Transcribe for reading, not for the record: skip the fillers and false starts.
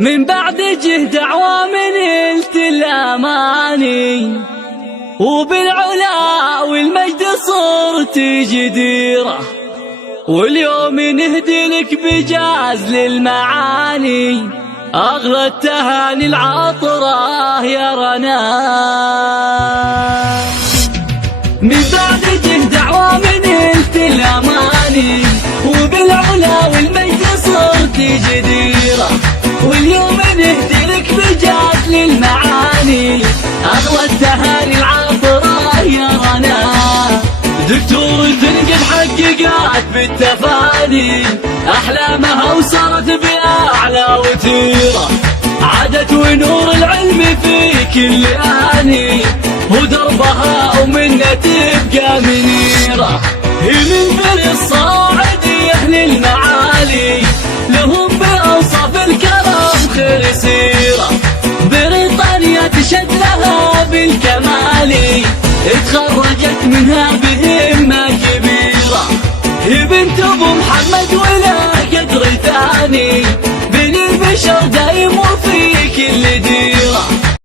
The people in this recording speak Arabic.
من بعد جه دعوة من الاماني، وبالعلا والمجد صرت جديرة، واليوم نهدي لك بجاز للمعاني أغلى التهاني العطرة يا رنا. من بعد جه دعوة من الاماني، وبالعلا والمجد صرت جديرة، واليوم نهدي لك بجاز للمعاني أغلى التهاني العطرة يا رنا. دكتور تنقل حققت بالتفاني أحلامها وصارت بأعلى وتيرة، عادت ونور العلم في كل آني، ودربها ومنها تبقى منيرة. هي من بني الصاعدية للمعالي، لهم بأوصاف الكرم خير سيرة، بريطانيا تشهد لها بالكمال، اتخرجت منها بهمة كبيرة. هي بنت ابو محمد ولا قدر ثاني،